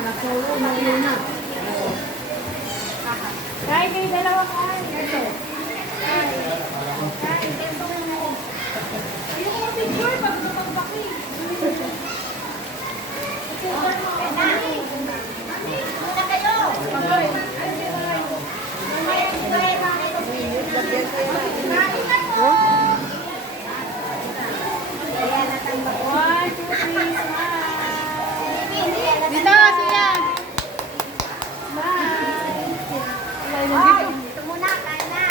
Nagsulo na yun na. Kaya kayo dalawa kain. Ito. Kain. Ito mo. Ayoko mo picture pag napagbaki. Muna kayo. One, two, three, smile. Dito, siya. Smile. Hoy, ito muna, kain na.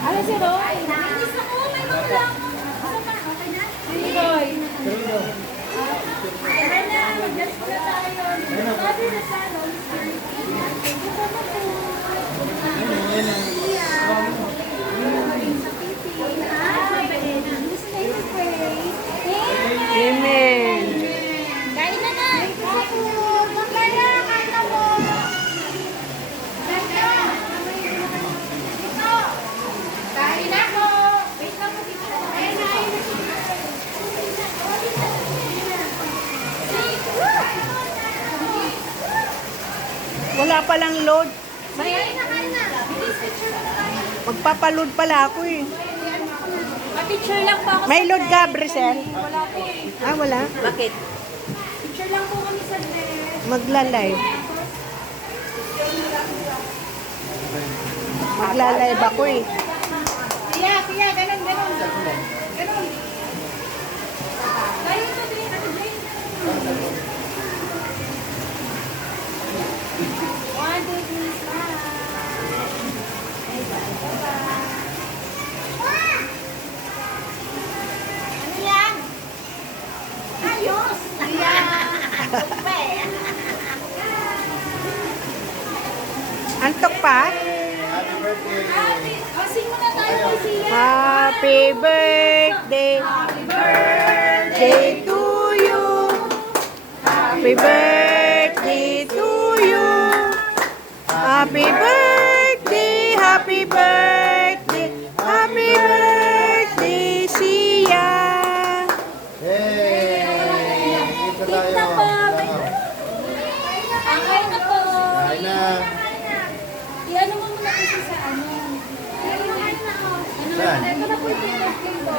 Ano si Roy? Nainis ako, may magulang. Ano pa, okay na? Si Roy. Tara na, mag-gas ko na tayo. Sabi na sa Holy Spirit. Amen. Kain na na. Magkaya, kain na po. Dito. Kain na po. Wait lang po dito. Kain na. Wala palang load. Kain na, kain na. Bilis picture na tayo. Magpapaload pala ako eh. Pa-picture lang po ako. May load ka, Brisel? Wala po eh. Ah, wala. Bakit? Picture lang po kami sa dress. Magla-live. Magla-live ako eh. Kuya, kuya, ganun, ganun. Ganun. Tayo ito, Jane. Ate Jane. 1, 2, 3, smile. Ano yan? Ayos! Antok pa? Sing muna tayo kay Sia. Happy birthday. Birthday to you. Happy birthday to you. Happy birthday, happy birthday, happy birthday, Sia. Ito tayo. na po. Okay na po. Kain na. I-ano mo muna kasi sa ano. Saan? Ito na po yung pinag-game ko.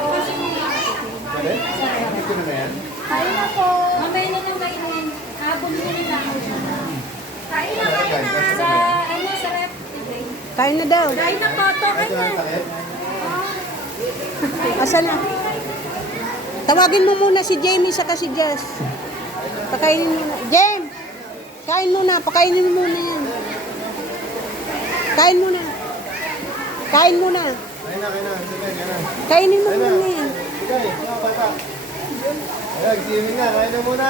Pwede? Dito na yan? Kain na po. Mamaya na lang kainin. Bumili na ako siya. Kain na, kain na. Sa, ano, sa rep. Kain na daw. Kain na po, to. Ito na ang sakit. Asa na? Tawagin mo muna si Jamie saka si Jess. Pakainin mo na. Jem! Kain muna. Pakainin mo muna yan. Kain muna. Kain muna. Kain na, kain na. Sige, kain na. Kainin mo Kain na. muna yan. Sige, bata. Ayan, swimming na. Kain na muna.